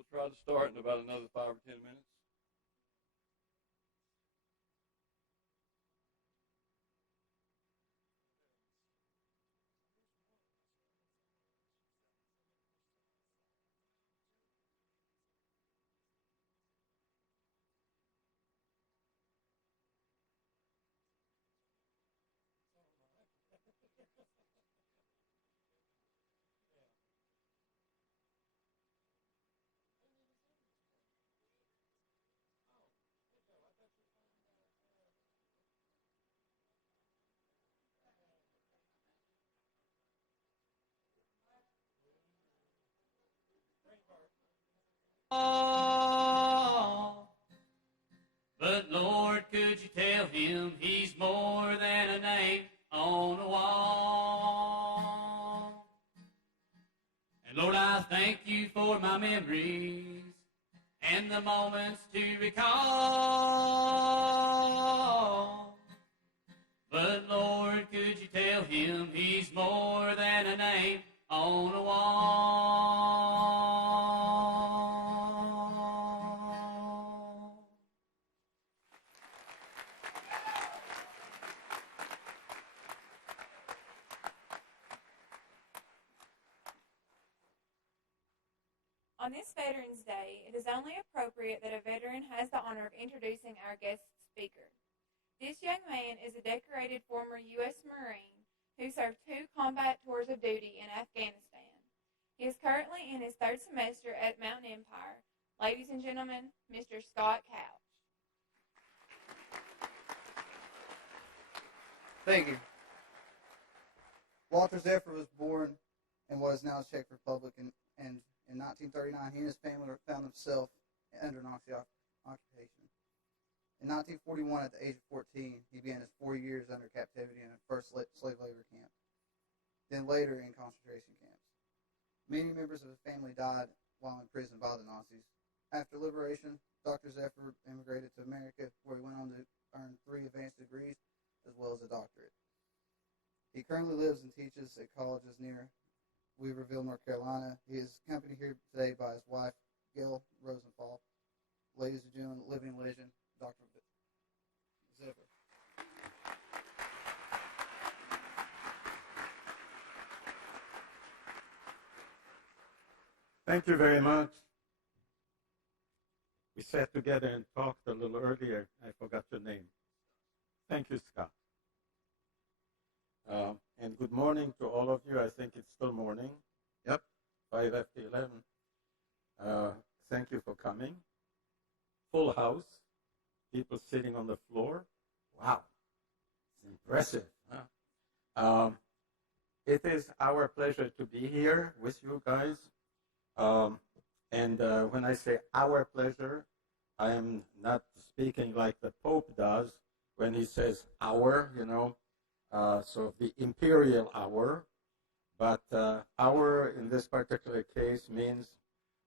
We'll try to start in about another 5 or 10 minutes. Oh, but Lord, could you tell him he's more than a name on a wall? And Lord, I thank you for my memories and the moments to recall. But Lord, could you tell him he's more than a name on a wall? On this Veterans Day, it is only appropriate that a veteran has the honor of introducing our guest speaker. This young man is a decorated former U.S. Marine who served 2 combat tours of duty in Afghanistan. He is currently in his 3rd semester at Mountain Empire. Ladies and gentlemen, Mr. Scott Couch. Thank you. Walter Zephyr was born in what is now the Czech Republic, and in 1939, he and his family found themselves under Nazi occupation. In 1941, at the age of 14, he began his 4 years under captivity in a first slave labor camp, then later in concentration camps. Many members of his family died while in prison by the Nazis. After liberation, Dr. Zephyr immigrated to America, where he went on to earn 3 advanced degrees as well as a doctorate. He currently lives and teaches at colleges near Weaverville, North Carolina. He is accompanied here today by his wife, Gail Rosenthal. Ladies and gentlemen, living legend, Dr. Zephyr. Thank you very much. We sat together and talked a little earlier. I forgot your name. Thank you, Scott. And good morning to all of you. I think it's still morning. Yep, 5 after 11. Thank you for coming. Full house. People sitting on the floor. Wow, it's impressive. Huh? It is our pleasure to be here with you guys. And when I say our pleasure, I am not speaking like the Pope does when he says our, so the imperial hour. But our in this particular case means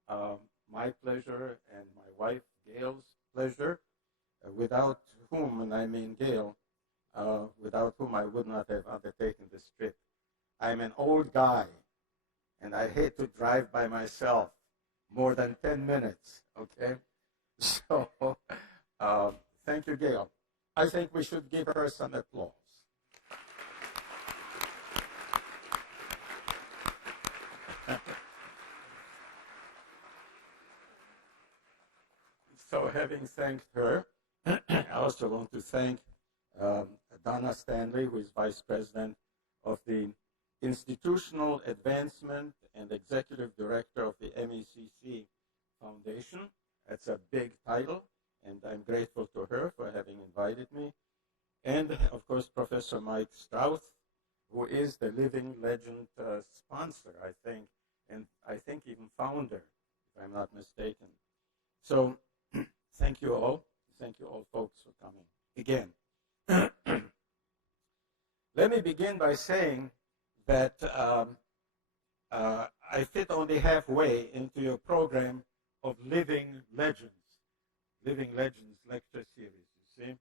my pleasure and my wife Gail's pleasure, without whom, and I mean Gail, without whom I would not have undertaken this trip. I'm an old guy, and I hate to drive by myself more than 10 minutes, okay? So, thank you, Gail. I think we should give her some applause. So, having thanked her, I also want to thank Donna Stanley, who is Vice President of the Institutional Advancement and Executive Director of the MECC Foundation. That's a big title, and I'm grateful to her for having invited me. And, of course, Professor Mike Strouth, who is the Living Legend sponsor, I think, and I think even founder, if I'm not mistaken. So, thank you all. Thank you all, folks, for coming again. Let me begin by saying that I fit only halfway into your program of Living Legends lecture series, you see.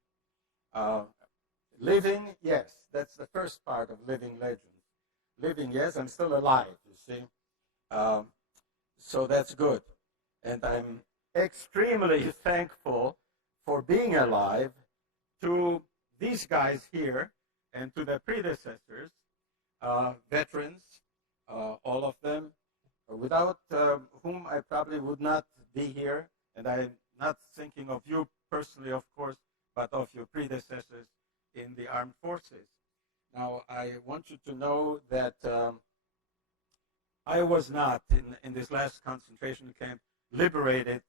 Living, yes, that's the first part of Living Legends. Living, yes, I'm still alive, you see. So that's good. And I'm extremely thankful for being alive to these guys here and to their predecessors, veterans, all of them, without whom I probably would not be here. And I'm not thinking of you personally, of course, but of your predecessors in the armed forces. Now, I want you to know that I was not, in this last concentration camp, liberated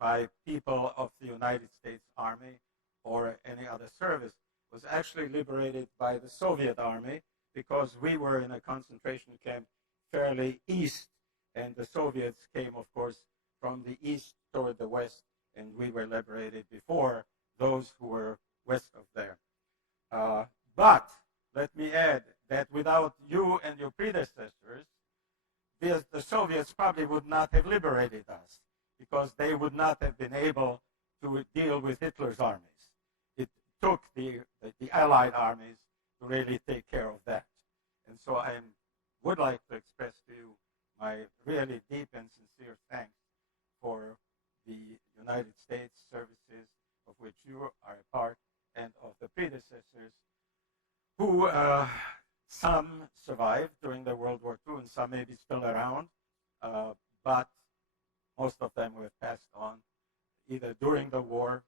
by people of the United States Army or any other service. Was actually liberated by the Soviet Army because we were in a concentration camp fairly east, and the Soviets came, of course, from the east toward the west, and we were liberated before those who were west of there. But let me add that without you and your predecessors, the Soviets probably would not have liberated us because they would not have been able to deal with Hitler's armies. It took the Allied armies to really take care of that. And so I would like to express to you my really deep and sincere thanks for the United States services of which you are a part and of the predecessors who some survived during the World War II and some may be still around, but most of them were passed on either during the war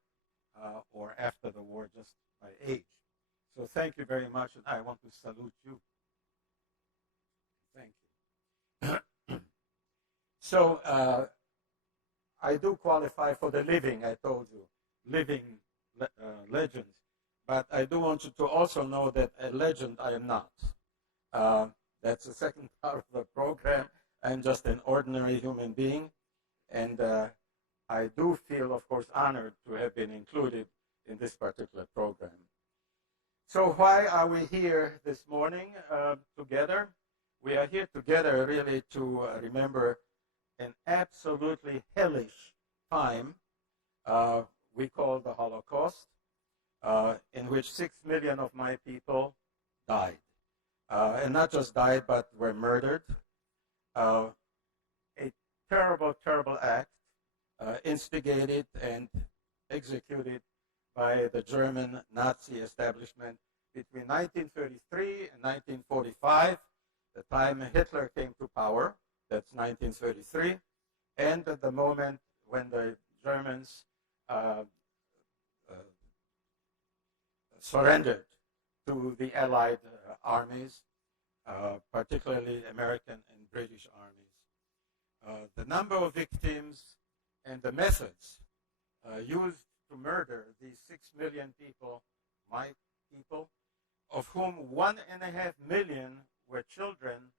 or after the war, just by age. So thank you very much, and I want to salute you. Thank you. So I do qualify for the living, I told you, living legends. But I do want you to also know that a legend I am not. That's the second part of the program. I'm just an ordinary human being. And I do feel, of course, honored to have been included in this particular program. So why are we here this morning together? We are here together really to remember an absolutely hellish time we call the Holocaust, in which 6 million of my people died. And not just died, but were murdered. A terrible, terrible act instigated and executed by the German Nazi establishment between 1933 and 1945, the time Hitler came to power, that's 1933, and at the moment when the Germans surrendered to the Allied armies, particularly American and British armies. The number of victims and the methods used to murder these 6 million people, my people, of whom 1.5 million were children.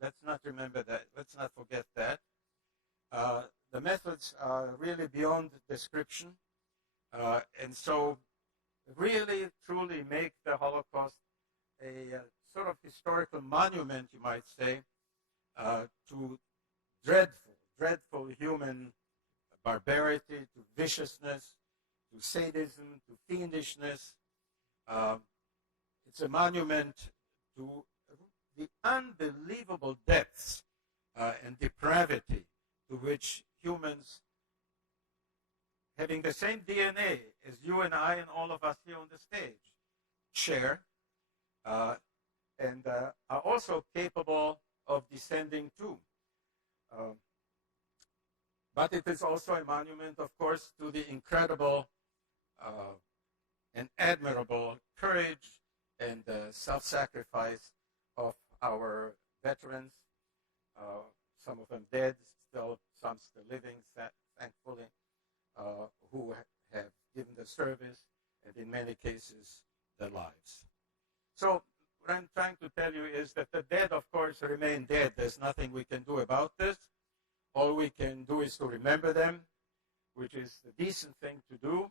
Let's not remember that. Let's not forget that. The methods are really beyond description. And so really, truly make the Holocaust a sort of historical monument, you might say, to dreadful human barbarity, to viciousness, to sadism, to fiendishness. It's a monument to the unbelievable depths and depravity to which humans, having the same DNA as you and I and all of us here on the stage, share, and are also capable of descending to. But it is also a monument, of course, to the incredible and admirable courage and self-sacrifice of our veterans, some of them dead, some still living, thankfully, who have given the service and in many cases their lives. So what I'm trying to tell you is that the dead, of course, remain dead. There's nothing we can do about this. All we can do is to remember them, which is the decent thing to do,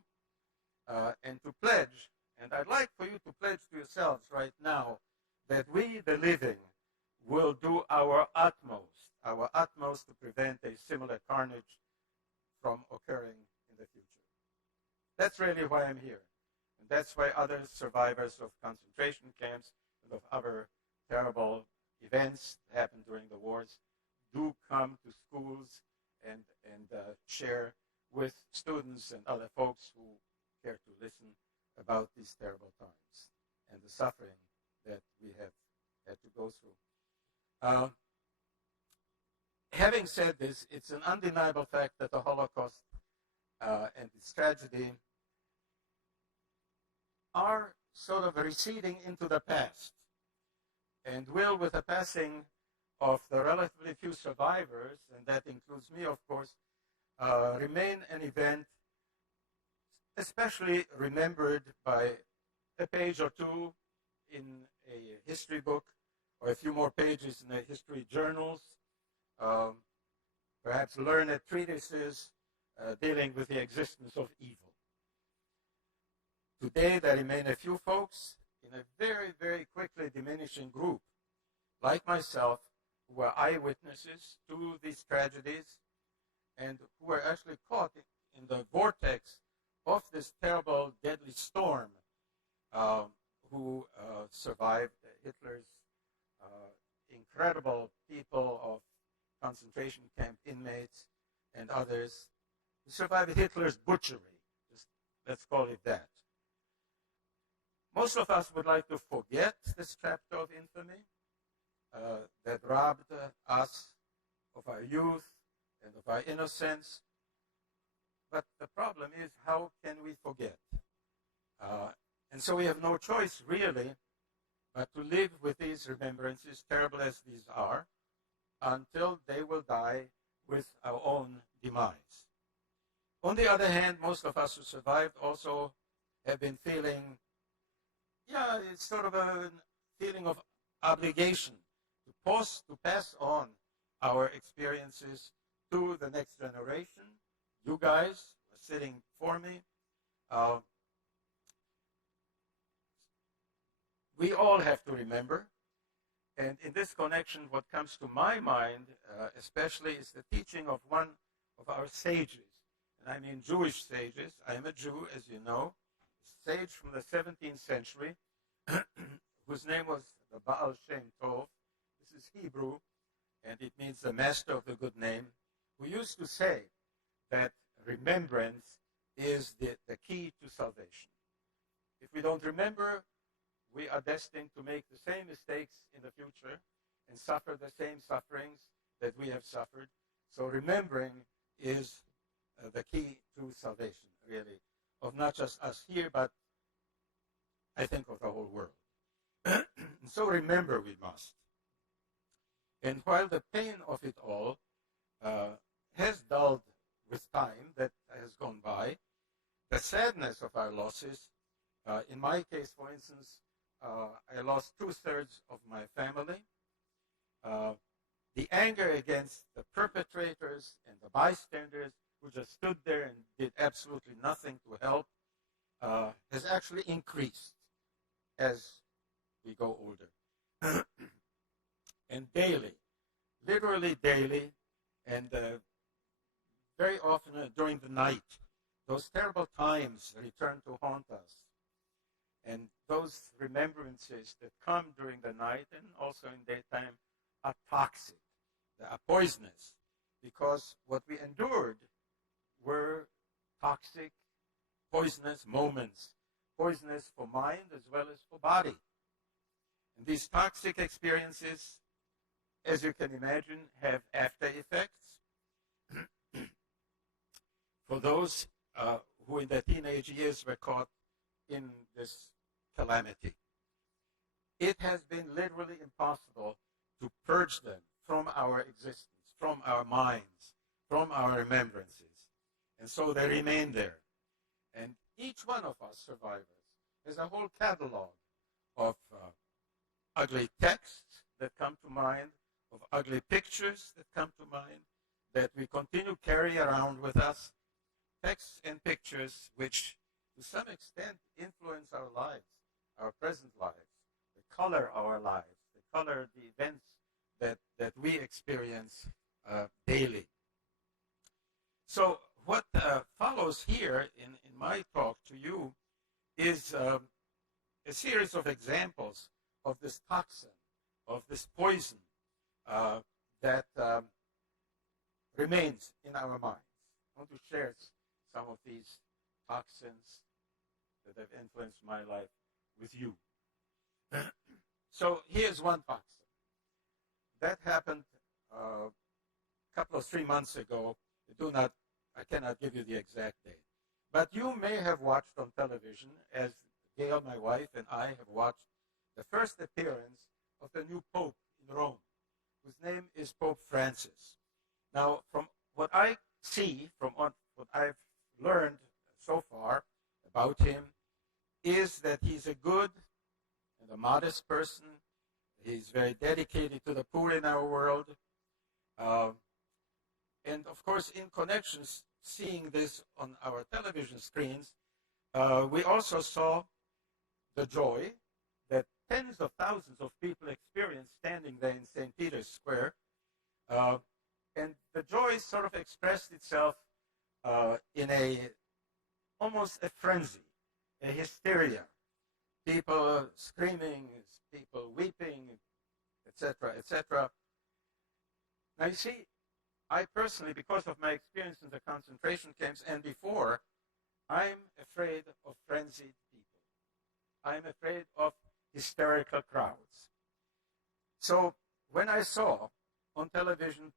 and to pledge. And I'd like for you to pledge to yourselves right now that we, the living, will do our utmost to prevent a similar carnage from occurring in the future. That's really why I'm here. And that's why other survivors of concentration camps and of other terrible events that happened during the wars do come to schools and share with students and other folks who care to listen about these terrible times and the suffering that we have had to go through. Having said this, it's an undeniable fact that the Holocaust and its tragedy are sort of receding into the past, and will, with the passing of the relatively few survivors, and that includes me, of course, remain an event especially remembered by a page or two in a history book, or a few more pages in the history journals, perhaps learned treatises dealing with the existence of evil. Today, there remain a few folks in a very, very quickly diminishing group, like myself, who are eyewitnesses to these tragedies and who are actually caught in the vortex of this terrible, deadly storm, who survived Hitler's incredible people of concentration camp inmates and others who survived Hitler's butchery. Just, let's call it that. Most of us would like to forget this chapter of infamy that robbed us of our youth and of our innocence. But the problem is, how can we forget? And so we have no choice, really, but to live with these remembrances, terrible as these are, until they will die with our own demise. On the other hand, most of us who survived also have been feeling, it's sort of a feeling of obligation to pass on our experiences to the next generation. You guys are sitting for me. We all have to remember. And in this connection, what comes to my mind, especially, is the teaching of one of our sages. And I mean Jewish sages. I am a Jew, as you know, a sage from the 17th century, whose name was the Baal Shem Tov. This is Hebrew, and it means the master of the good name, who used to say that remembrance is the key to salvation. If we don't remember, we are destined to make the same mistakes in the future and suffer the same sufferings that we have suffered. So remembering is the key to salvation, really, of not just us here, but I think of the whole world. So remember we must. And while the pain of it all has dulled with time that has gone by, the sadness of our losses, in my case, for instance, I lost 2/3 of my family. The anger against the perpetrators and the bystanders who just stood there and did absolutely nothing to help has actually increased as we go older. And daily, literally daily, and very often during the night, those terrible times return to haunt us. And those remembrances that come during the night and also in daytime are toxic, they are poisonous, because what we endured were toxic, poisonous moments, poisonous for mind as well as for body. And these toxic experiences, as you can imagine, have after effects. For those who in their teenage years were caught in this calamity, it has been literally impossible to purge them from our existence, from our minds, from our remembrances. And so they remain there. And each one of us survivors has a whole catalog of ugly texts that come to mind, of ugly pictures that come to mind, that we continue to carry around with us, texts and pictures which to some extent influence our lives, our present lives, they color our lives, they color the events that we experience daily. So what follows here in my talk to you is a series of examples of this toxin, of this poison that remains in our minds. I want to share some of these toxins that have influenced my life with you. So here's one toxin. That happened a couple of 3 months ago. I cannot give you the exact date. But you may have watched on television, as Gail, my wife, and I have watched the first appearance of the new Pope in Rome, whose name is Pope Francis. Now, from what I see, from what I've learned so far about him, is that he's a good and a modest person. He's very dedicated to the poor in our world. And of course, in connections, seeing this on our television screens, we also saw the joy that tens of thousands of people experienced standing there in St. Peter's Square. And the joy sort of expressed itself in almost a frenzy, a hysteria. People screaming, people weeping, etc., etc. Now you see, I personally, because of my experience in the concentration camps and before, I'm afraid of frenzied people. I'm afraid of hysterical crowds. So when I saw on television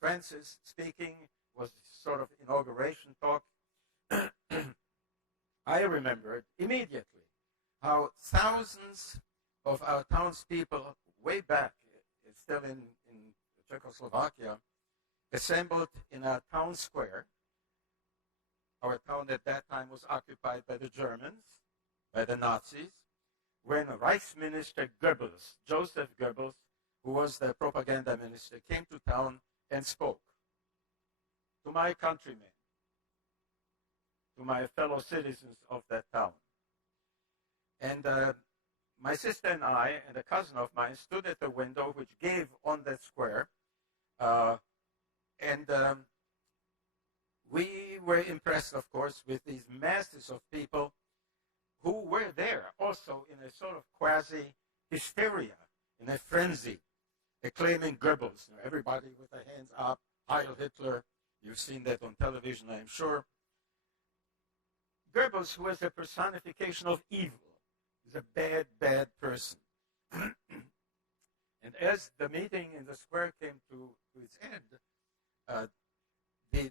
Francis speaking, was sort of inauguration talk, I remembered immediately how thousands of our townspeople way back, still in Czechoslovakia, assembled in a town square. Our town at that time was occupied by the Germans, by the Nazis, when Reichsminister Goebbels, Joseph Goebbels, who was the propaganda minister, came to town and spoke to my countrymen, to my fellow citizens of that town. And my sister and I and a cousin of mine stood at the window which gave on that square, and we were impressed, of course, with these masses of people who were there also in a sort of quasi-hysteria, in a frenzy, acclaiming Goebbels. Everybody with their hands up, Heil Hitler. You've seen that on television, I'm sure. Goebbels, who was a personification of evil, is a bad, bad person. And as the meeting in the square came to its end,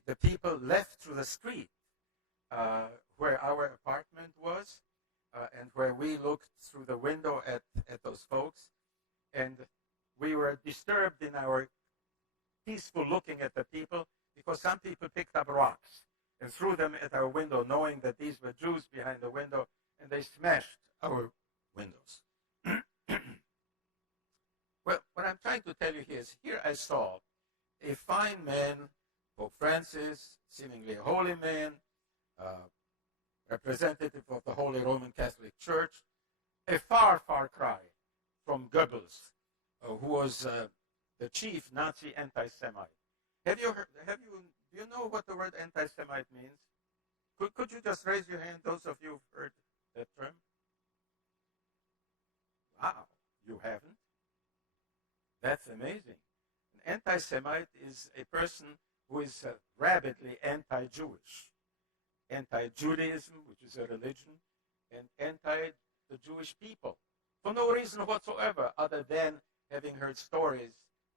the people left through the street where our apartment was and where we looked through the window at those folks. And we were disturbed in our peaceful looking at the people because some people picked up rocks and threw them at our window, knowing that these were Jews behind the window, and they smashed our windows. Well, what I'm trying to tell you here is, here I saw a fine man, Pope Francis, seemingly a holy man, representative of the Holy Roman Catholic Church, a far, far cry from Goebbels, who was the chief Nazi anti-Semite. Do you know what the word anti-Semite means? Could you just raise your hand, those of you who've heard that term? Wow, you haven't? That's amazing. An anti-Semite is a person who is rabidly anti-Jewish, anti-Judaism, which is a religion, and anti the Jewish people, for no reason whatsoever other than having heard stories,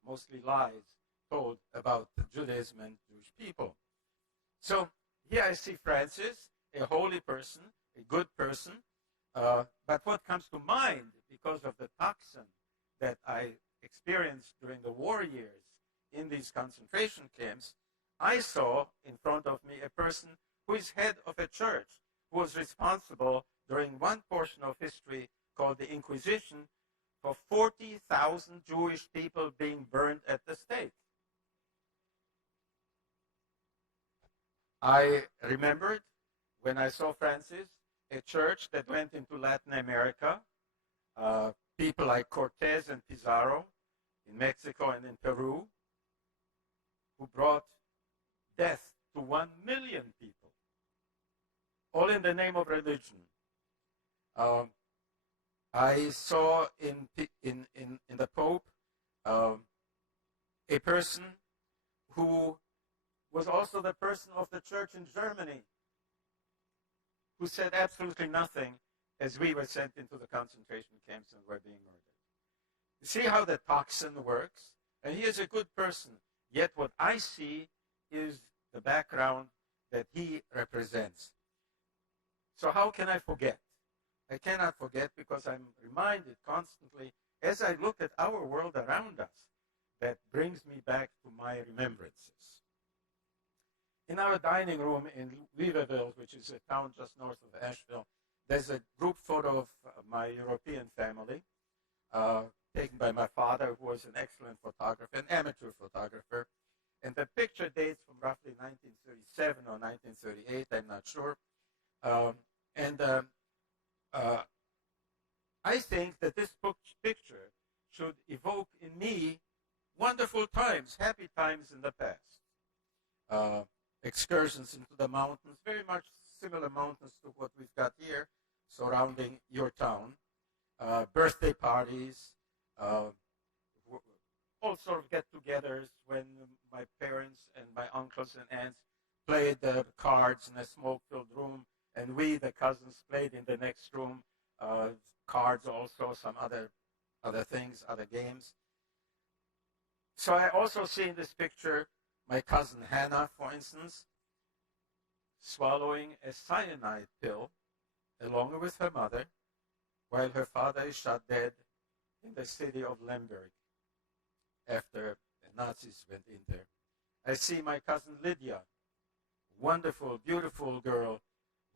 mostly lies, told about Judaism and Jewish people. So here I see Francis, a holy person, a good person, but what comes to mind, because of the toxin that I experienced during the war years in these concentration camps, I saw in front of me a person who is head of a church, who was responsible during one portion of history called the Inquisition for 40,000 Jewish people being burned at the stake. I remembered when I saw Francis, a church that went into Latin America, people like Cortez and Pizarro in Mexico and in Peru, who brought death to 1 million people, all in the name of religion. I saw in the Pope a person who was also the person of the church in Germany, who said absolutely nothing as we were sent into the concentration camps and were being murdered. You see how the toxin works? And he is a good person, yet what I see is the background that he represents. So how can I forget? I cannot forget because I'm reminded constantly as I look at our world around us that brings me back to my remembrances. In our dining room in Weaverville, which is a town just north of Asheville, there's a group photo of my European family taken by my father, who was an excellent photographer, an amateur photographer. And the picture dates from roughly 1937 or 1938, I'm not sure. I think that this picture should evoke in me wonderful times, happy times in the past. Excursions into the mountains, very much similar mountains to what we've got here surrounding your town. Birthday parties, all sort of get-togethers when my parents and my uncles and aunts played cards in a smoke-filled room, and we, the cousins, played in the next room, cards also, some other things, other games. So I also see in this picture my cousin Hannah, for instance, swallowing a cyanide pill along with her mother while her father is shot dead in the city of Lemberg after the Nazis went in there. I see my cousin Lydia, wonderful, beautiful girl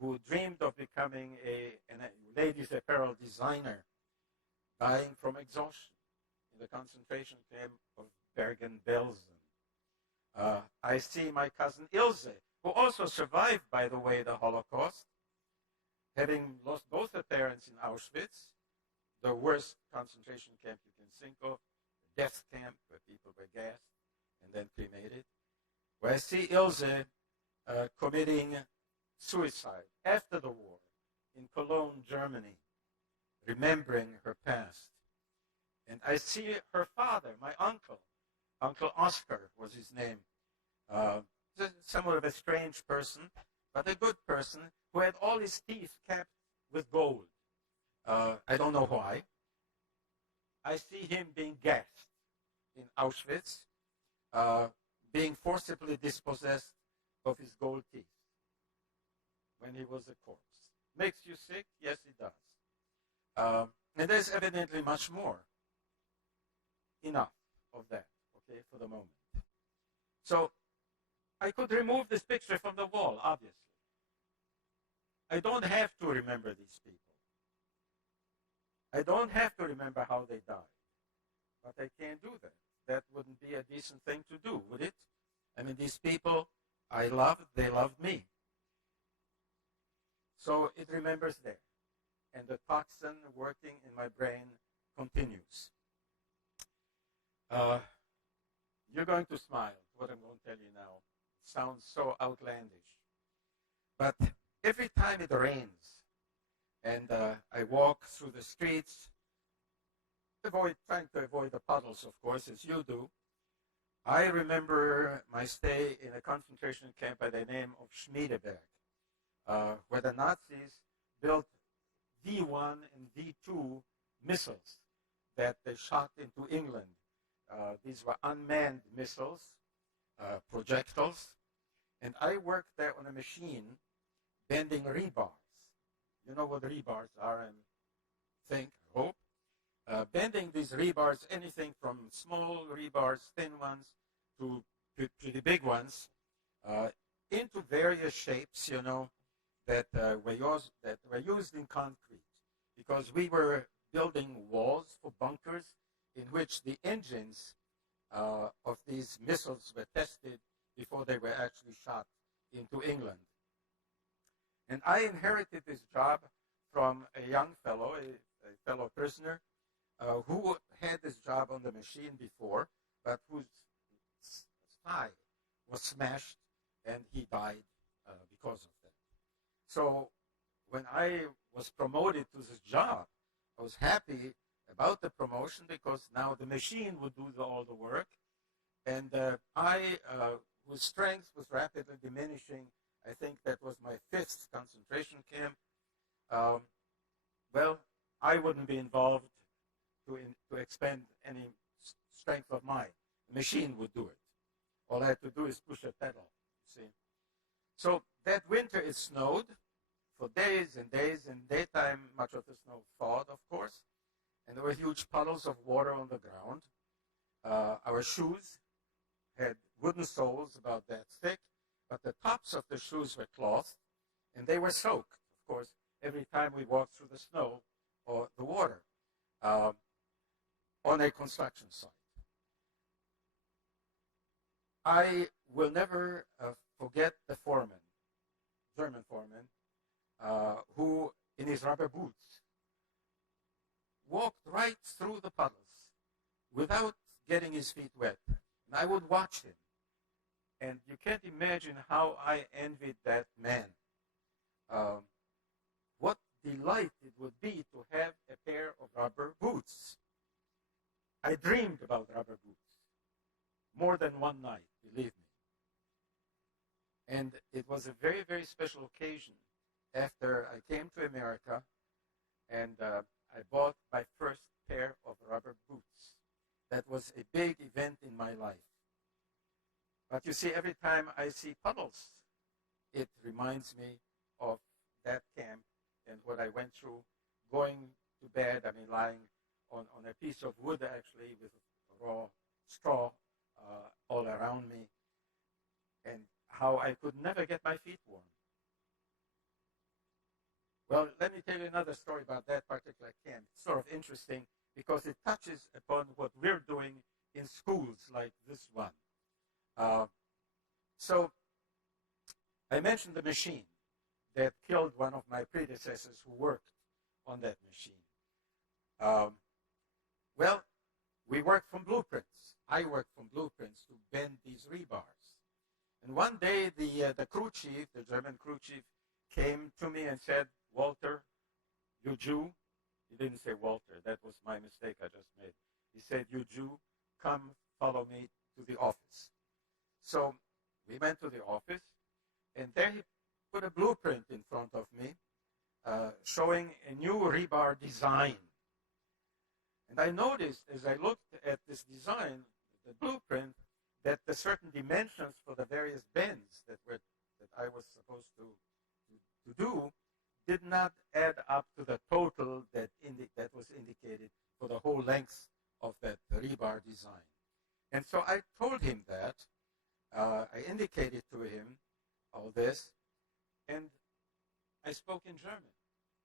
who dreamed of becoming a ladies' apparel designer, dying from exhaustion in the concentration camp of Bergen-Belsen. I see my cousin Ilse, who also survived, by the way, the Holocaust, having lost both her parents in Auschwitz, the worst concentration camp you can think of, the death camp where people were gassed and then cremated, where I see Ilse committing suicide after the war in Cologne, Germany, remembering her past. And I see her father, my uncle, Uncle Oscar was his name, somewhat of a strange person, but a good person who had all his teeth capped with gold. I don't know why. I see him being gassed in Auschwitz, being forcibly dispossessed of his gold teeth when he was a corpse. Makes you sick? Yes, it does. And there's evidently much more. Enough of that, okay, for the moment. So I could remove this picture from the wall, obviously. I don't have to remember these people. I don't have to remember how they died. But I can't do that. That wouldn't be a decent thing to do, would it? I mean, these people I loved, they loved me. So it remembers there. And the toxin working in my brain continues. You're going to smile, what I'm going to tell you now. It sounds so outlandish. But every time it rains and I walk through the streets, trying to avoid the puddles, of course, as you do, I remember my stay in a concentration camp by the name of Schmiedeberg, where the Nazis built V-1 and V-2 missiles that they shot into England. These were unmanned missiles, projectiles, and I worked there on a machine bending rebars. You know what rebars are, I hope. Bending these rebars, anything from small rebars, thin ones, to pretty big ones, into various shapes, you know, that were used in concrete, because we were building walls for bunkers in which the engines of these missiles were tested before they were actually shot into England. And I inherited this job from a young fellow, a fellow prisoner, who had this job on the machine before, but whose thigh was smashed and he died because of that. So when I was promoted to this job, I was happy about the promotion because now the machine would do all the work And whose strength was rapidly diminishing. I think that was my 5th concentration camp. Well, I wouldn't be involved to expend any strength of mine. The machine would do it. All I had to do is push a pedal, see. So that winter it snowed for days and days. In daytime, much of the snow thawed, of course, and there were huge puddles of water on the ground. Our shoes had wooden soles about that thick, but the tops of the shoes were cloth, and they were soaked, of course, every time we walked through the snow or the water on a construction site. I will never forget the foreman, German foreman, who, in his rubber boots, walked right through the puddles without getting his feet wet. And I would watch him. And you can't imagine how I envied that man. What delight it would be to have a pair of rubber boots. I dreamed about rubber boots more than one night, believe me. And it was a very, very special occasion after I came to America, and I bought my first pair of rubber boots. That was a big event in my life. But you see, every time I see puddles, it reminds me of that camp and what I went through, going to bed, lying on a piece of wood, actually, with raw straw all around me, and how I could never get my feet warm. Well, let me tell you another story about that particular camp. It's sort of interesting because it touches upon what we're doing in schools like this one. So I mentioned the machine that killed one of my predecessors who worked on that machine. Well, we worked from blueprints. I worked from blueprints to bend these rebars. And one day the crew chief, the German crew chief, came to me and said, "Walter, you Jew." He didn't say Walter. That was my mistake I just made. He said, "You Jew, come follow me to the office." So we went to the office, and there he put a blueprint in front of me showing a new rebar design. And I noticed as I looked at this design, the blueprint, that the certain dimensions for the various bends that I was supposed to do did not add up to the total that was indicated for the whole length of that rebar design. And so I told him that. I indicated to him all this, and I spoke in German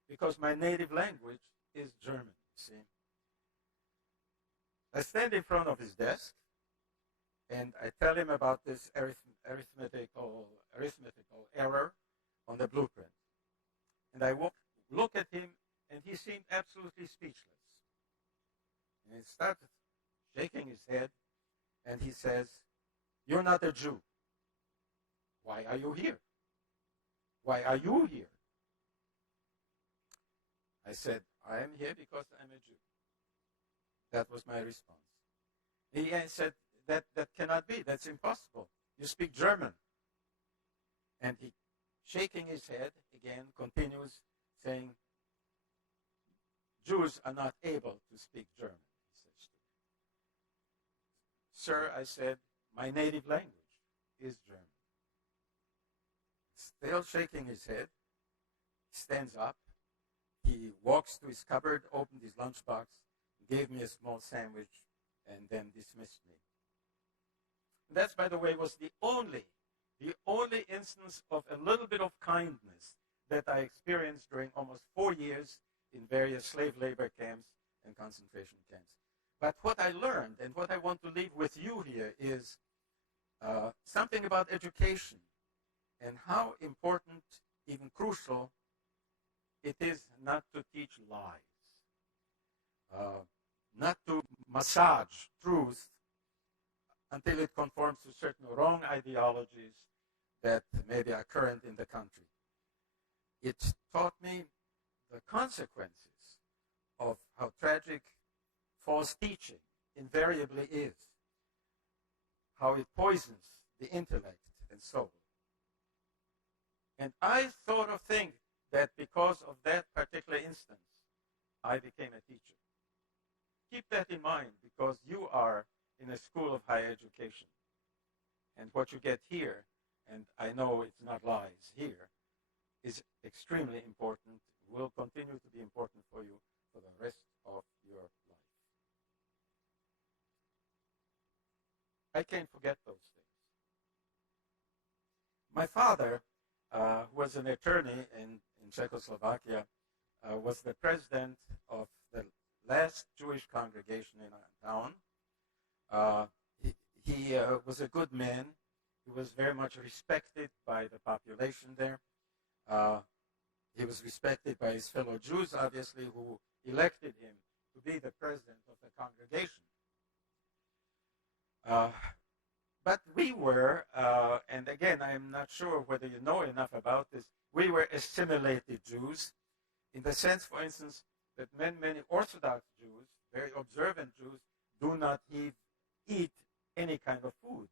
because my native language is German, see. I stand in front of his desk, and I tell him about this arithmetical error on the blueprint. And I look at him, and he seemed absolutely speechless. And he started shaking his head, and he says, "You're not a Jew. Why are you here? Why are you here?" I said, "I am here because I'm a Jew." That was my response. He said, that cannot be. That's impossible. You speak German. And he, shaking his head again, continues saying, "Jews are not able to speak German," he says to me. "Sir," I said, "my native language is German." Still shaking his head, he stands up. He walks to his cupboard, opened his lunchbox, gave me a small sandwich, and then dismissed me. And that, by the way, was the only instance of a little bit of kindness that I experienced during almost 4 years in various slave labor camps and concentration camps. But what I learned, and what I want to leave with you here, is something about education and how important, even crucial, it is not to teach lies, not to massage truth until it conforms to certain wrong ideologies that maybe are current in the country. It taught me the consequences of how tragic false teaching invariably is, how it poisons the intellect and soul. And I sort of think that because of that particular instance, I became a teacher. Keep that in mind, because you are in a school of higher education. And what you get here, and I know it's not lies here, is extremely important, will continue to be important for you for the rest of your life. I can't forget those things. My father, who was an attorney in Czechoslovakia, was the president of the last Jewish congregation in our town. He was a good man. He was very much respected by the population there. He was respected by his fellow Jews, obviously, who elected him to be the president of the congregation. But we were, and again, I'm not sure whether you know enough about this, we were assimilated Jews, in the sense, for instance, that many Orthodox Jews, very observant Jews, do not eat any kind of food.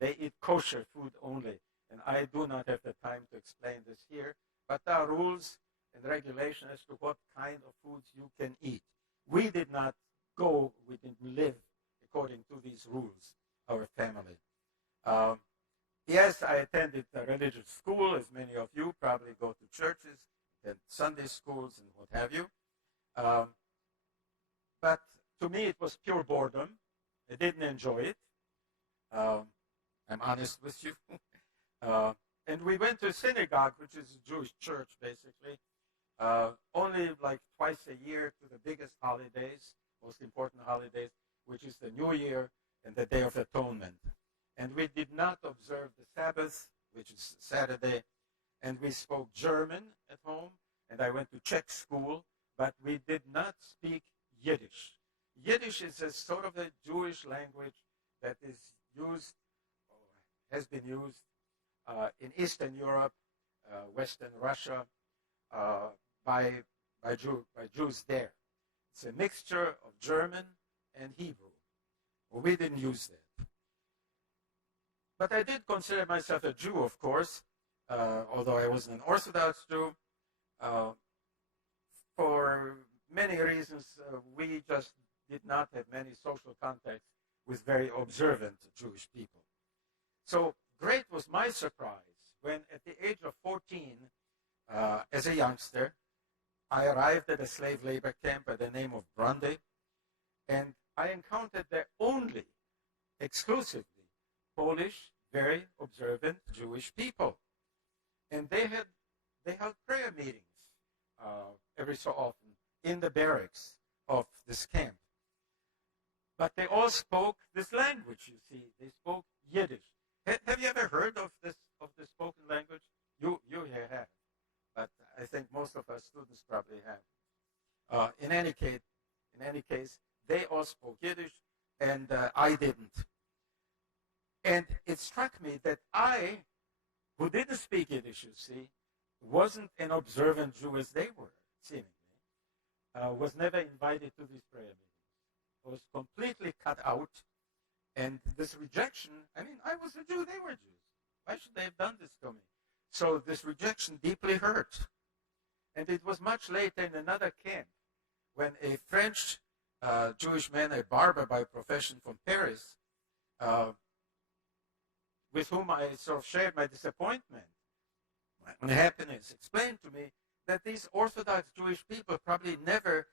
They eat kosher food only. And I do not have the time to explain this here, but there are rules and regulations as to what kind of foods you can eat. We did not live according to these rules, our family. Yes, I attended a religious school, as many of you probably go to churches and Sunday schools and what have you. But to me, it was pure boredom. I didn't enjoy it. I'm honest with you. And we went to a synagogue, which is a Jewish church, basically, only like twice a year to the biggest holidays, most important holidays, which is the New Year and the Day of Atonement. And we did not observe the Sabbath, which is Saturday, and we spoke German at home, and I went to Czech school, but we did not speak Yiddish. Yiddish is a sort of a Jewish language that is used, or has been used in Eastern Europe, Western Russia, by Jews there. It's a mixture of German and Hebrew. Well, we didn't use that. But I did consider myself a Jew, of course, although I wasn't an Orthodox Jew. For many reasons, we just did not have many social contacts with very observant Jewish people. So great was my surprise when at the age of 14, as a youngster, I arrived at a slave labor camp by the name of Brande, and I encountered there only, exclusively, Polish, very observant Jewish people. And they held prayer meetings every so often in the barracks of this camp. But they all spoke this language, you see. They spoke Yiddish. Have you ever heard of this spoken language? You have, but I think most of our students probably have. In any case, they all spoke Yiddish, and I didn't. And it struck me that I, who didn't speak Yiddish, you see, wasn't an observant Jew as they were, seemingly, was never invited to these prayer meetings. I was completely cut out. And this rejection, I mean, I was a Jew, they were Jews. Why should they have done this to me? So this rejection deeply hurt. And it was much later in another camp when a French Jewish man, a barber by profession from Paris, with whom I sort of shared my disappointment, my unhappiness, explained to me that these Orthodox Jewish people probably never,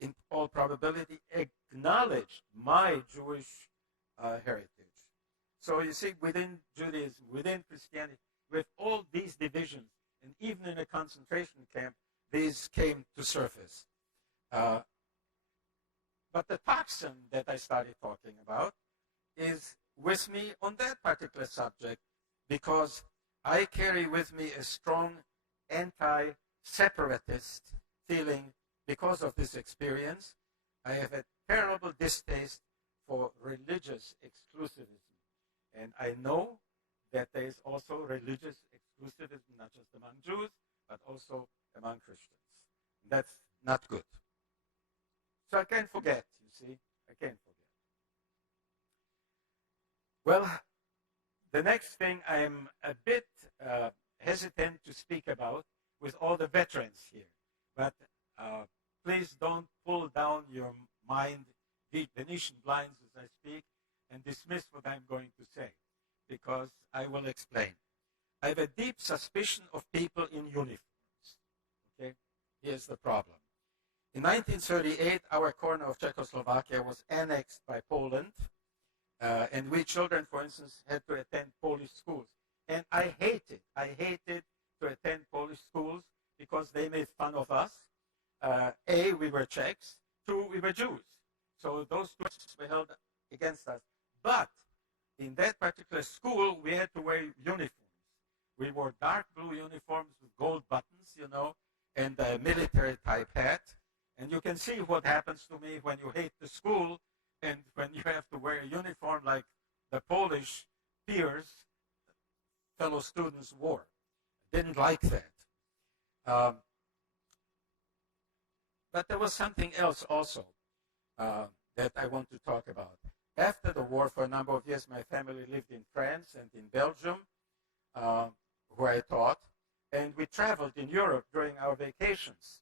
in all probability, acknowledged my Jewish heritage. So you see, within Judaism, within Christianity, with all these divisions, and even in a concentration camp, these came to surface. But the toxin that I started talking about is with me on that particular subject, because I carry with me a strong anti-separatist feeling because of this experience. I have a terrible distaste for religious exclusivism. And I know that there is also religious exclusivism, not just among Jews, but also among Christians. That's not good. So I can't forget, you see. I can't forget. Well, the next thing I'm a bit hesitant to speak about with all the veterans here, but please don't pull down your mind, the Venetian blinds as I speak, and dismiss what I'm going to say, because I will explain. I have a deep suspicion of people in uniforms. Okay, here's the problem. In 1938, our corner of Czechoslovakia was annexed by Poland, and we children, for instance, had to attend Polish schools. And I hated to attend Polish schools because they made fun of us. A, we were Czechs. Two, we were Jews. So those two were held against us. But in that particular school, we had to wear uniforms. We wore dark blue uniforms with gold buttons, you know, and a military type hat. And you can see what happens to me when you hate the school and when you have to wear a uniform like the Polish peers, fellow students wore. Didn't like that. But there was something else also that I want to talk about. After the war, for a number of years, my family lived in France and in Belgium, where I taught, and we traveled in Europe during our vacations.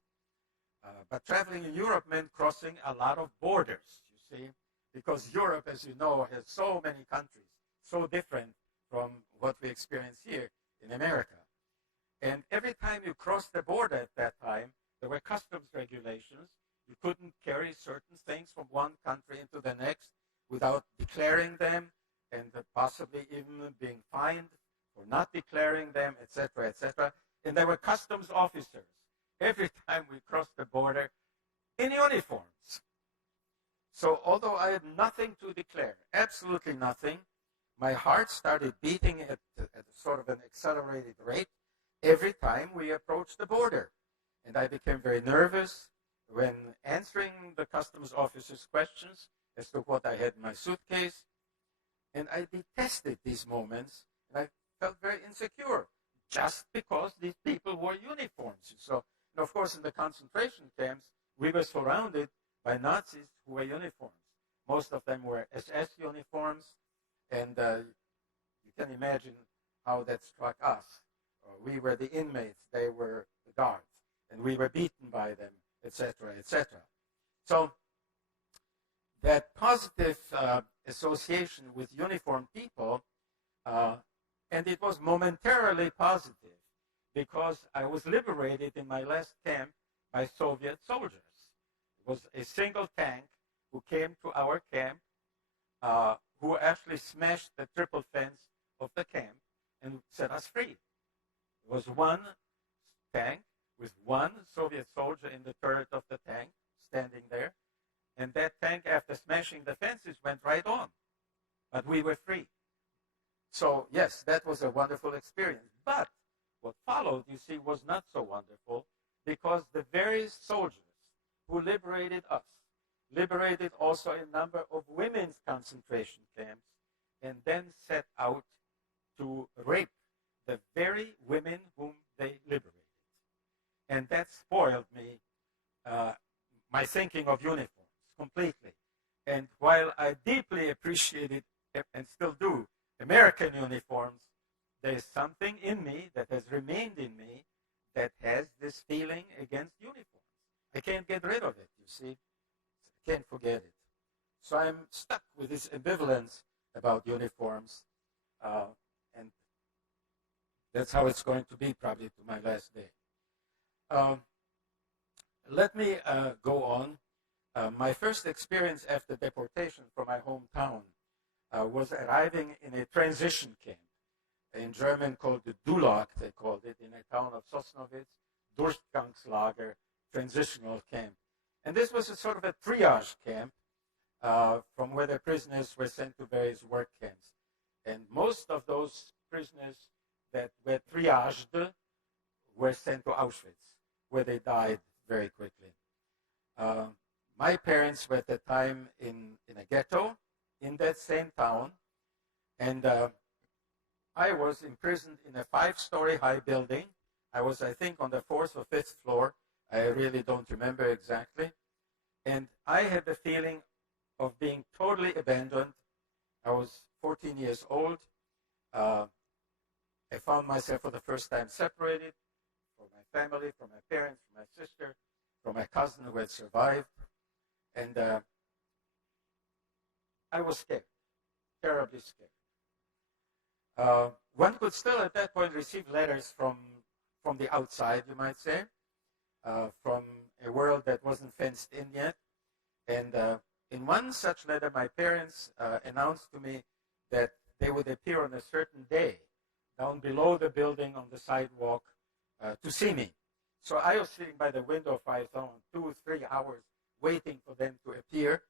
But traveling in Europe meant crossing a lot of borders, you see, because Europe, as you know, has so many countries, so different from what we experience here in America. And every time you crossed the border at that time, there were customs regulations. You couldn't carry certain things from one country into the next without declaring them and possibly even being fined for not declaring them, etc., etc. And there were customs officers every time we crossed the border in uniforms. So although I had nothing to declare, absolutely nothing, my heart started beating at sort of an accelerated rate every time we approached the border. And I became very nervous when answering the customs officer's questions as to what I had in my suitcase. And I detested these moments, and I felt very insecure just because these people wore uniforms. So, and of course, in the concentration camps, we were surrounded by Nazis who wore uniforms. Most of them were SS uniforms, and you can imagine how that struck us. We were the inmates, they were the guards, and we were beaten by them, etc., etc. So that positive association with uniformed people, and it was momentarily positive because I was liberated in my last camp by Soviet soldiers. It was a single tank who came to our camp, who actually smashed the triple fence of the camp and set us free. It was one tank with one Soviet soldier in the turret of the tank standing there. And that tank, after smashing the fences, went right on. But we were free. So, yes, that was a wonderful experience. But what followed, you see, was not so wonderful because the very soldiers who liberated us liberated also a number of women's concentration camps and then set out to rape the very women whom they liberated. And that spoiled me, my thinking of uniforms completely. And while I deeply appreciated and still do American uniforms, there is something in me that has remained in me that has this feeling against uniforms. I can't get rid of it, you see. I can't forget it. So I'm stuck with this ambivalence about uniforms, and that's how it's going to be probably to my last day. Let me go on. My first experience after deportation from my hometown was arriving in a transition camp, in German called the Dulag, they called it, in a town of Sosnowitz, Durchgangslager, transitional camp. And this was a sort of a triage camp from where the prisoners were sent to various work camps. And most of those prisoners that were triaged were sent to Auschwitz, where they died very quickly. My parents were at the time in a ghetto in that same town, and I was imprisoned in a 5-story high building. I was, I think, on the 4th or 5th floor. I really don't remember exactly. And I had the feeling of being totally abandoned. I was 14 years old, I found myself for the first time separated from my family, from my parents, from my sister, from my cousin who had survived. And I was scared, terribly scared. One could still at that point receive letters from the outside, you might say, from a world that wasn't fenced in yet. And in one such letter, my parents announced to me that they would appear on a certain day down below the building on the sidewalk to see me. So I was sitting by the window for, I thought, 2 or 3 hours waiting for them to appear.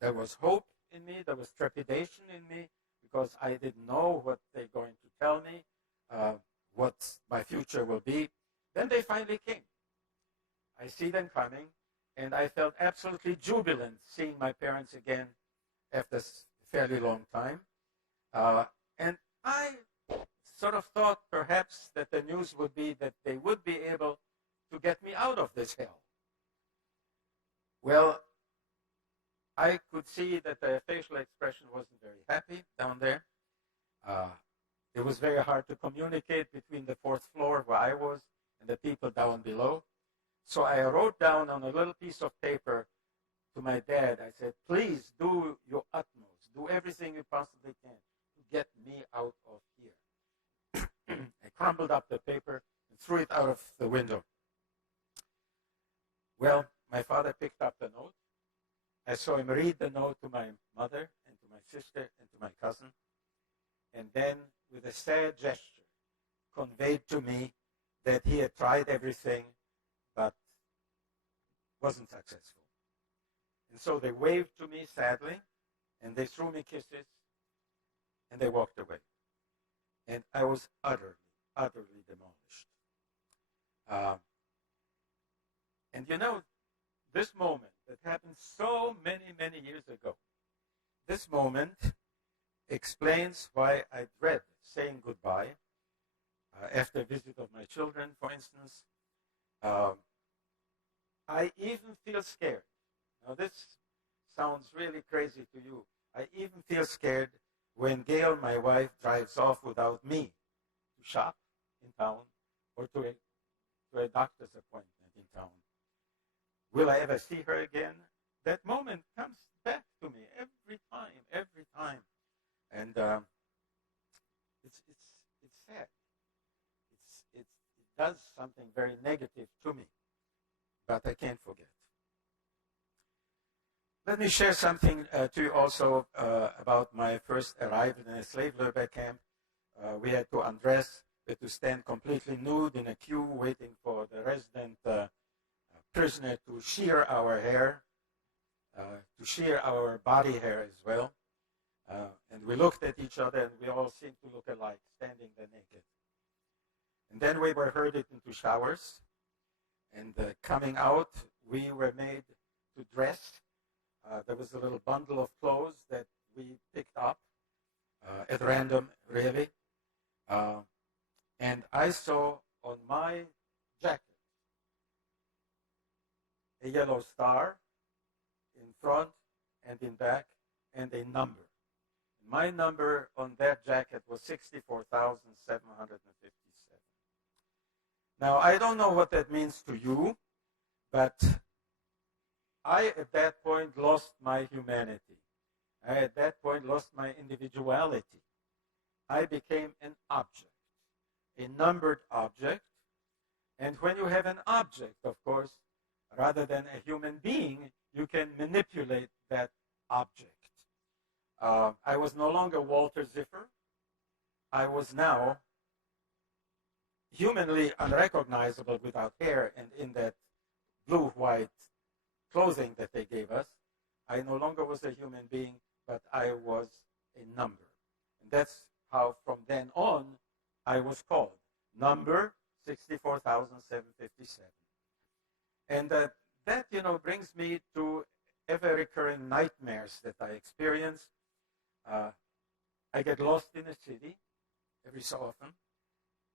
There was hope in me. There was trepidation in me because I didn't know what they're going to tell me, what my future will be. Then they finally came. I see them coming, and I felt absolutely jubilant seeing my parents again after a fairly long time. And I sort of thought perhaps that the news would be that they would be able to get me out of this hell. Well, I could see that the facial expression wasn't very happy down there. It was very hard to communicate between the 4th floor where I was and the people down below. So I wrote down on a little piece of paper to my dad, I said, please do your utmost, do everything you possibly can to get me out of here. I crumpled up the paper and threw it out of the window. Well, my father picked up the note. I saw him read the note to my mother and to my sister and to my cousin, and then with a sad gesture conveyed to me that he had tried everything but wasn't successful. And so they waved to me sadly, and they threw me kisses, and they walked away. And I was utterly, utterly demolished. And you know, this moment that happened so many, many years ago, this moment explains why I dread saying goodbye after a visit of my children, for instance. I even feel scared. Now, this sounds really crazy to you. I even feel scared when Gail, my wife, drives off without me to shop in town or to a doctor's appointment in town. Will I ever see her again? That moment comes back to me every time. And it's sad. It does something very negative to me, but I can't forget. Let me share something to you also about my first arrival in a slave labor camp. We had to undress, we had to stand completely nude in a queue waiting for the resident prisoner to shear our hair, to shear our body hair as well. And we looked at each other and we all seemed to look alike, standing there naked. And then we were herded into showers. And coming out, we were made to dress. There was a little bundle of clothes that we picked up at random, really. And I saw on my jacket a yellow star in front and in back and a number. My number on that jacket was 64,757. Now, I don't know what that means to you, but I, at that point, lost my humanity. I, at that point, lost my individuality. I became an object, a numbered object. And when you have an object, of course, rather than a human being, you can manipulate that object. I was no longer Walter Ziffer. I was now humanly unrecognizable without hair and in that blue-white clothing that they gave us. I no longer was a human being, but I was a number. And that's how from then on I was called. Number 64,757. And that, brings me to ever-recurring nightmares that I experience. I get lost in a city every so often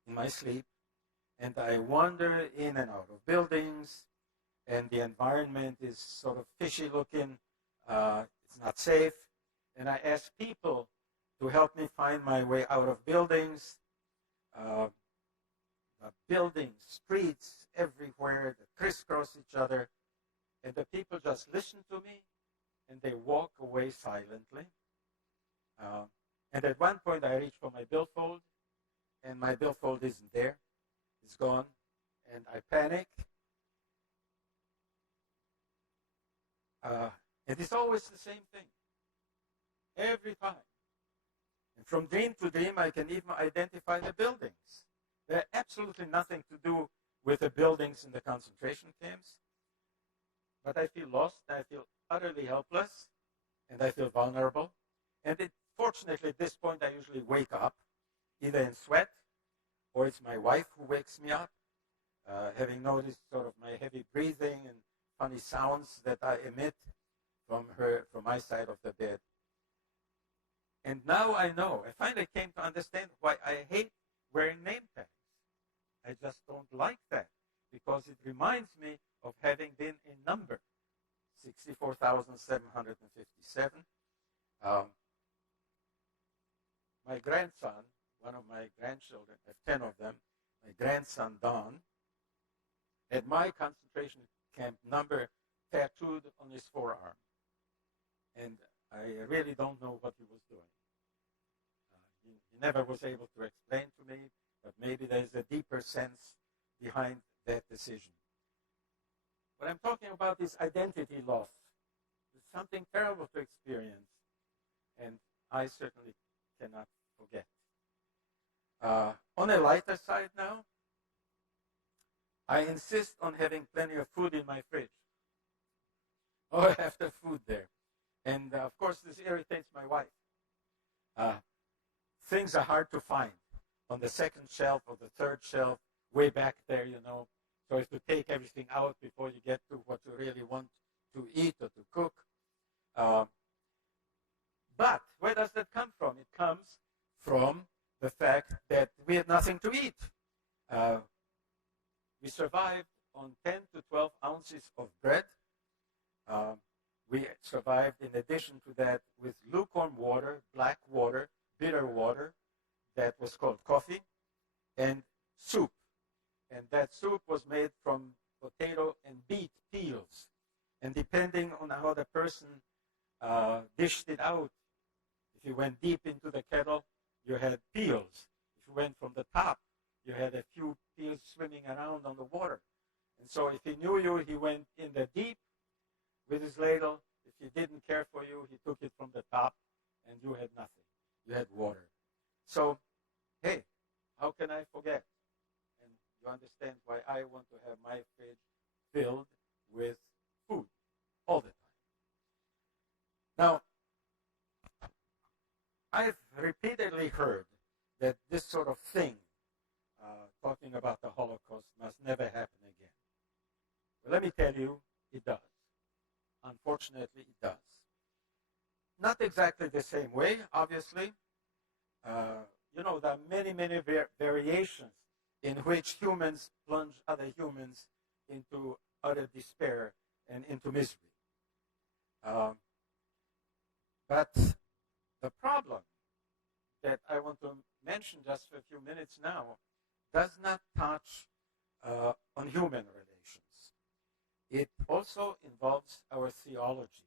in my sleep, and I wander in and out of buildings, and the environment is sort of fishy looking. It's not safe. And I asked people to help me find my way out of buildings, streets everywhere that crisscross each other. And the people just listen to me and they walk away silently. And at one point I reach for my billfold and my billfold isn't there. It's gone. And I panic. And it's always the same thing. Every time. And from dream to dream, I can even identify the buildings. They're absolutely nothing to do with the buildings in the concentration camps. But I feel lost, I feel utterly helpless, and I feel vulnerable. And fortunately, at this point, I usually wake up, either in sweat, or it's my wife who wakes me up, having noticed sort of my heavy breathing and funny sounds that I emit from my side of the bed. And now I know, I finally came to understand why I hate wearing name tags. I just don't like that because it reminds me of having been a number, 64,757. My grandson, one of my grandchildren, I have 10 of them, my grandson Don, had my concentration camp number tattooed on his forearm. And I really don't know what he was doing. He never was able to explain to me, but maybe there's a deeper sense behind that decision. What I'm talking about is identity loss. It's something terrible to experience, and I certainly cannot forget. On a lighter side now, I insist on having plenty of food in my fridge. Oh, I have the food there. And of course, this irritates my wife. Things are hard to find on the second shelf or the third shelf, way back there, you know. So you have to take everything out before you get to what you really want to eat or to cook. But where does that come from? It comes from the fact that we had nothing to eat. We survived on 10 to 12 ounces of bread. We survived, in addition to that, with lukewarm water, black water, bitter water, that was called coffee, and soup. And that soup was made from potato and beet peels. And depending on how the person dished it out, if you went deep into the kettle, you had peels. If you went from the top, you had a few peels swimming around on the water. And so if he knew you, he went in the deep with his ladle. If he didn't care for you, he took it from the top, and you had nothing. You had water. So, hey, how can I forget? And you understand why I want to have my fridge filled with food all the time. Now, I've repeatedly heard that this sort of thing, talking about the Holocaust, must never happen again. Well, let me tell you, it does. Unfortunately, it does. Not exactly the same way, obviously. You know, there are many, many variations in which humans plunge other humans into utter despair and into misery. But the problem that I want to mention just for a few minutes now does not touch on human relations. It also involves our theology,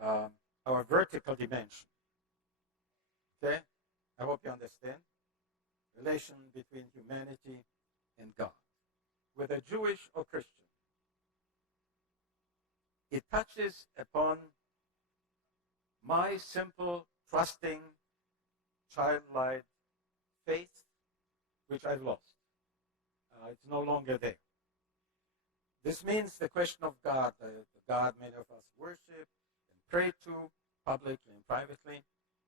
our vertical dimension. Okay? I hope you understand. Relation between humanity and God. Whether Jewish or Christian. It touches upon my simple, trusting, childlike faith, which I've lost. It's no longer there. This means the question of God, the God many of us worship and pray to, publicly and privately,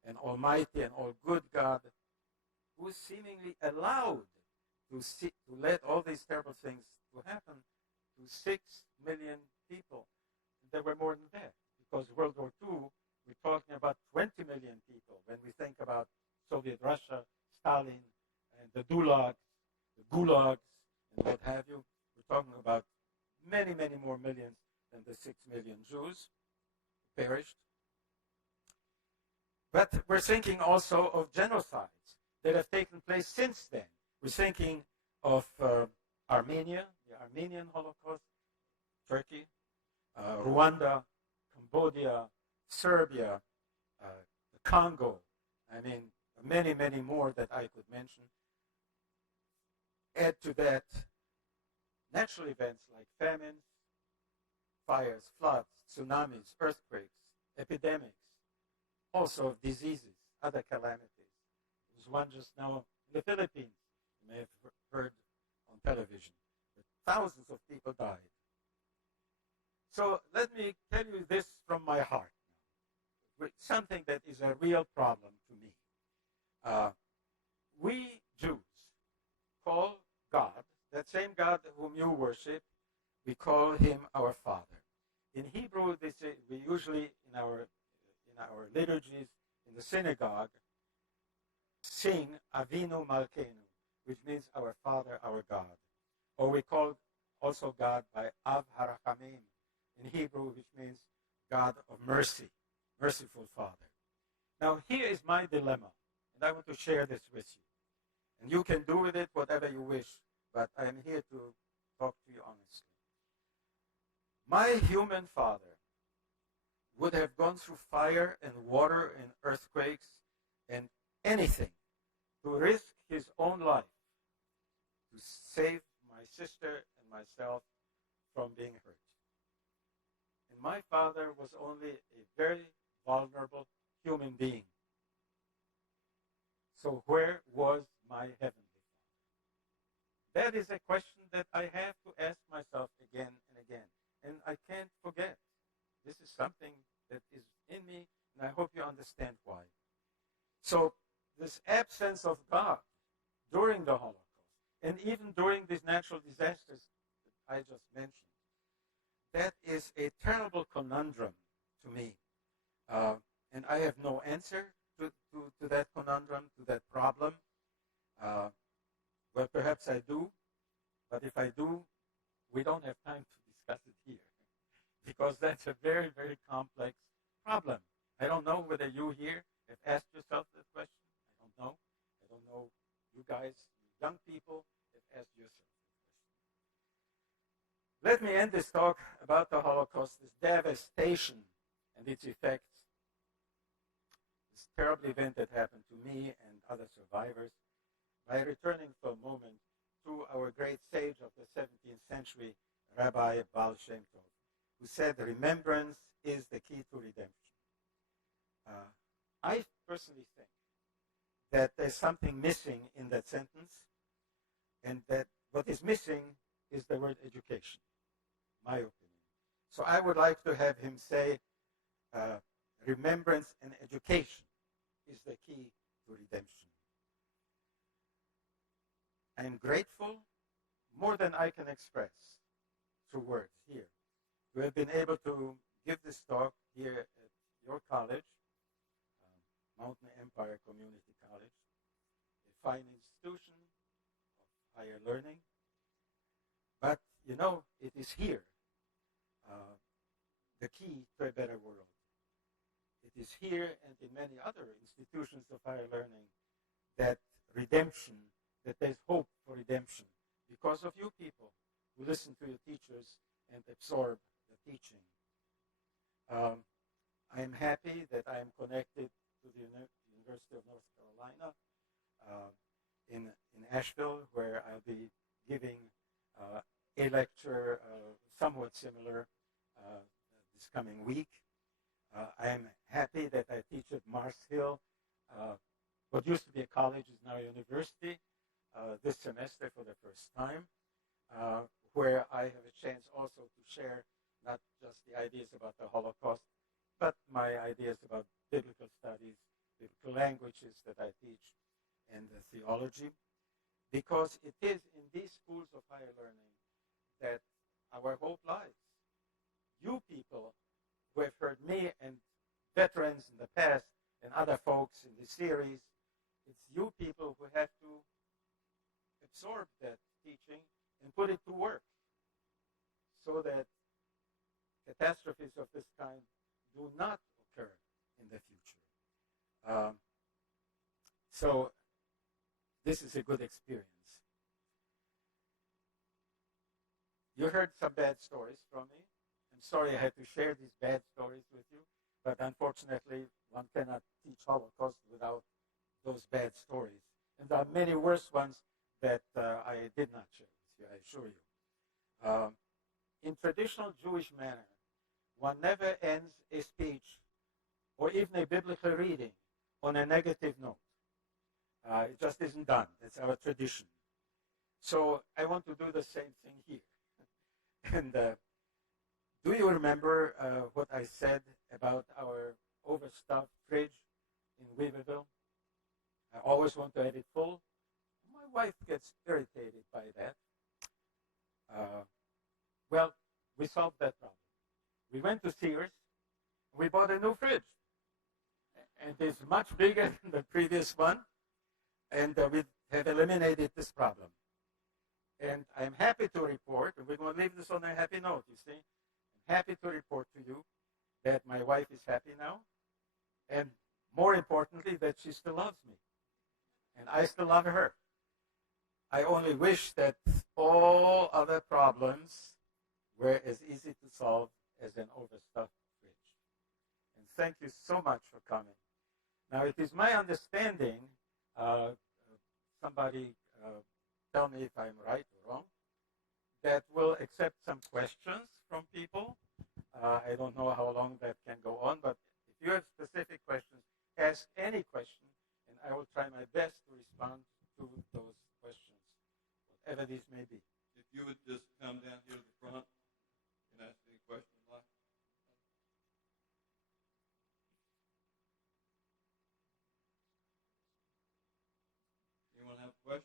an almighty and all good God, who is seemingly allowed to let all these terrible things to happen to 6 million people. There were more than that, because World War II, we're talking about 20 million people when we think about Soviet Russia, Stalin, and the gulags, and what have you. We're talking about many, many more millions than the 6 million Jews who perished. But we're thinking also of genocides that have taken place since then. We're thinking of Armenia, the Armenian Holocaust, Turkey, Rwanda, Cambodia, Serbia, the Congo. I mean, many, many more that I could mention. Add to that natural events like famines, fires, floods, tsunamis, earthquakes, epidemics, also diseases, other calamities. There's one just now in the Philippines, you may have heard on television, that thousands of people died. So let me tell you this from my heart, something that is a real problem to me. We Jews call God, that same God whom you worship, we call him our Father. In Hebrew, we usually, in our liturgies, in the synagogue, sing Avinu Malkeinu, which means our Father, our God. Or we call also God by Av Harachamim in Hebrew, which means God of mercy, merciful Father. Now, here is my dilemma, and I want to share this with you. And you can do with it whatever you wish, but I am here to talk to you honestly. My human father would have gone through fire and water and earthquakes and anything to risk his own life to save my sister and myself from being hurt. And my father was only a very vulnerable human being. So where was my heavenly Father? That is a question that I have to ask myself again and again. And I can't forget. This is something that is in me, and I hope you understand why. So this absence of God during the Holocaust, and even during these natural disasters that I just mentioned, that is a terrible conundrum to me. And I have no answer to that conundrum, to that problem. Well, perhaps I do, but if I do, we don't have time to discuss it here because that's a very, very complex problem. I don't know whether you here have asked yourself that question. I don't know. I don't know. You guys, young people, have asked yourself that question. Let me end this talk about the Holocaust, this devastation and its effects, this terrible event that happened to me and other survivors, by returning for a moment to our great sage of the 17th century, Rabbi Baal Shem Tov, who said remembrance is the key to redemption. I personally think that there's something missing in that sentence, and that what is missing is the word education, my opinion. So I would like to have him say remembrance and education is the key to redemption. I am grateful more than I can express through words here to have been able to give this talk here at your college, Mountain Empire Community College, a fine institution of higher learning. But, you know, it is here the key to a better world. It is here and in many other institutions of higher learning that redemption, that there's hope for redemption because of you people who listen to your teachers and absorb the teaching. I am happy that I am connected to the University of North Carolina in Asheville, where I'll be giving a lecture somewhat similar this coming week. I am happy that I teach at Mars Hill. What used to be a college is now a university this semester for the first time, where I have a chance also to share not just the ideas about the Holocaust, but my ideas about biblical studies, biblical languages that I teach, and the theology, because it is in these schools of higher learning that our hope lies. You people who have heard me and veterans in the past and other folks in this series, it's you people who have to absorb that teaching and put it to work so that catastrophes of this kind do not occur in the future. Um, so this is a good experience. You heard some bad stories from me. I'm sorry I had to share these bad stories with you, but unfortunately, one cannot teach Holocaust without those bad stories. And there are many worse ones that I did not share with you, I assure you. In traditional Jewish manner, one never ends a speech or even a biblical reading on a negative note. It just isn't done. That's our tradition. So I want to do the same thing here. And do you remember what I said about our overstuffed fridge in Weaverville? I always want to have it full. My wife gets irritated by that. Well, we solved that problem. We went to Sears. We bought a new fridge. And it's much bigger than the previous one. And we have eliminated this problem. And I'm happy to report, and we're going to leave this on a happy note, you see. I'm happy to report to you that my wife is happy now. And more importantly, that she still loves me. And I still love her. I only wish that all other problems were as easy to solve as an overstuffed fridge. And thank you so much for coming. Now, it is my understanding, somebody tell me if I'm right or wrong, that we'll accept some questions from people. I don't know how long that can go on, but if you have specific questions, ask any question, and I will try my best to respond to those questions, whatever these may be. If you would just come down here to the front and ask any questions like. Anyone have a question?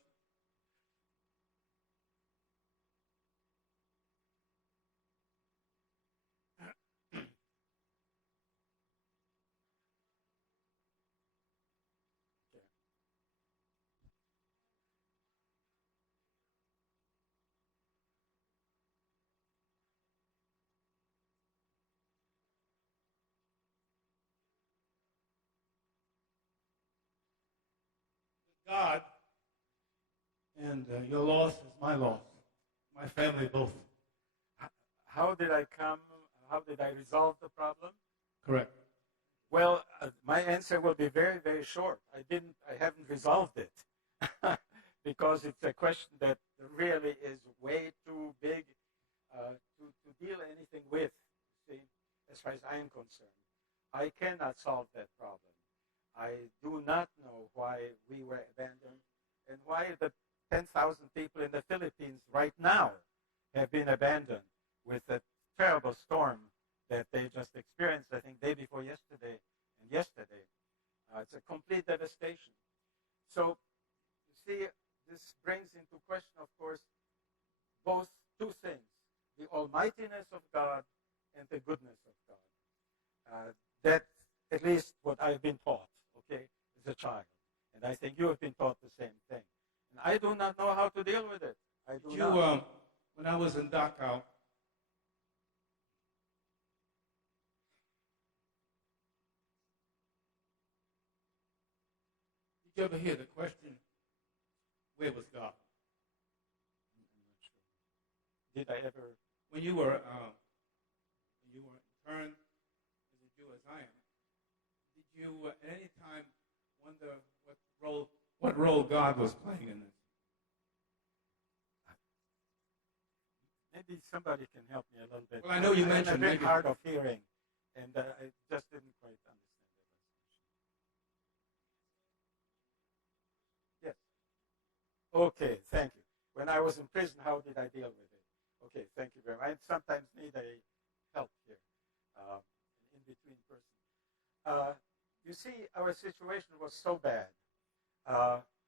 God, and your loss is my loss. My family both. How did I come? How did I resolve the problem? Correct. Well, my answer will be very, very short. I haven't resolved it because it's a question that really is way too big to deal anything with. See, as far as I am concerned, I cannot solve that problem. I do not know why we were abandoned and why the 10,000 people in the Philippines right now have been abandoned with a terrible storm that they just experienced, I think, day before yesterday and yesterday. It's a complete devastation. So, you see, this brings into question, of course, both two things, the almightiness of God and the goodness of God. That's at least what I've been taught, okay, as a child. And I think you have been taught the same thing. And I do not know how to deal with it. I do not. When I was in Dachau, did you ever hear the question, where was God? I'm not sure. Did I ever? When you were interned as a Jew as I am, did you at any time wonder what role God was playing in this? Maybe somebody can help me a little bit. Well, I know you mentioned I'm a bit maybe hard of hearing, and I just didn't quite understand it. Yes. Okay, thank you. When I was in prison, how did I deal with it? Okay, thank you very much. I sometimes need a help here, an in-between person. You see, our situation was so bad.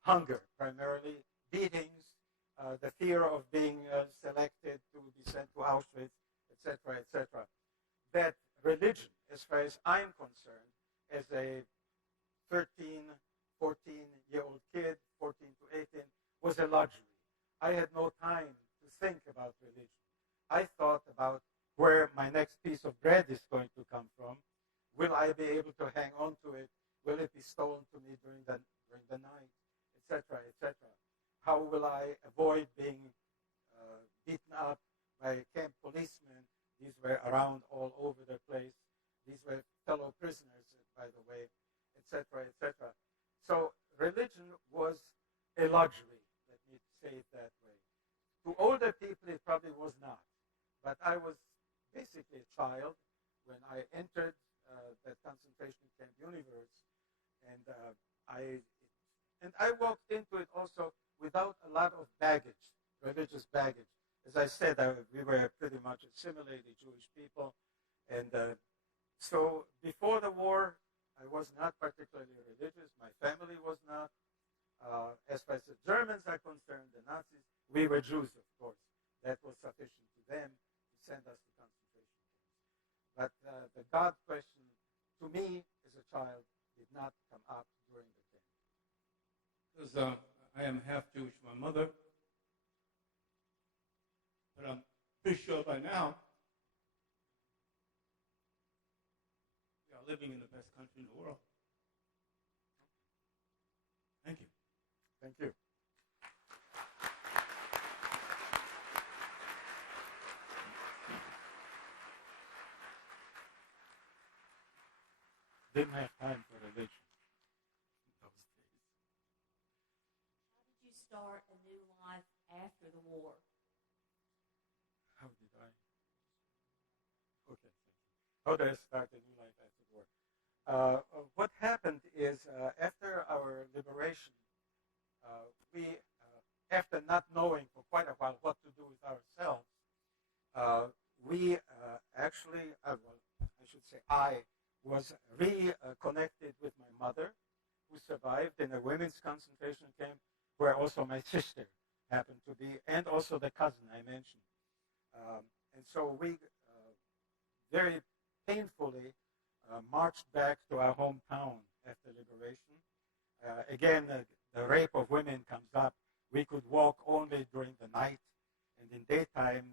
Hunger, primarily, beatings, the fear of being selected to be sent to Auschwitz, etc., that religion, as far as I'm concerned, as a 13, 14-year-old kid, 14 to 18, was a luxury. I had no time to think about religion. I thought about where my next piece of bread is going to come from. Will I be able to hang on to it will it be stolen to me during the night, etc., etc.? How will I avoid being beaten up by camp policemen? These were around all over the place. These were fellow prisoners, by the way, etc., etc. So religion was a luxury, let me say it that way. To older people, it probably was not. But I was basically a child when I entered that concentration camp universe, and I walked into it also without a lot of baggage, religious baggage. As I said, we were pretty much assimilated Jewish people, and so before the war, I was not particularly religious. My family was not. As far as the Germans are concerned, the Nazis, we were Jews, of course. That was sufficient to them to send us to concentration camps. But the God question, to me, as a child, did not come up during the camp. Because I am half Jewish, my mother. But I'm pretty sure by now we are living in the best country in the world. Thank you. Thank you. Didn't have time for religion in those days. How did you start a new life after the war? How did I? Okay, thank you. How did I start a new life after the war? What happened is after our liberation, after not knowing for quite a while what to do with ourselves, we actually, I should say I was reconnected with my mother, who survived in a women's concentration camp, where also my sister happened to be, and also the cousin I mentioned. And so we very painfully marched back to our hometown after liberation. Again, the rape of women comes up. We could walk only during the night, and in daytime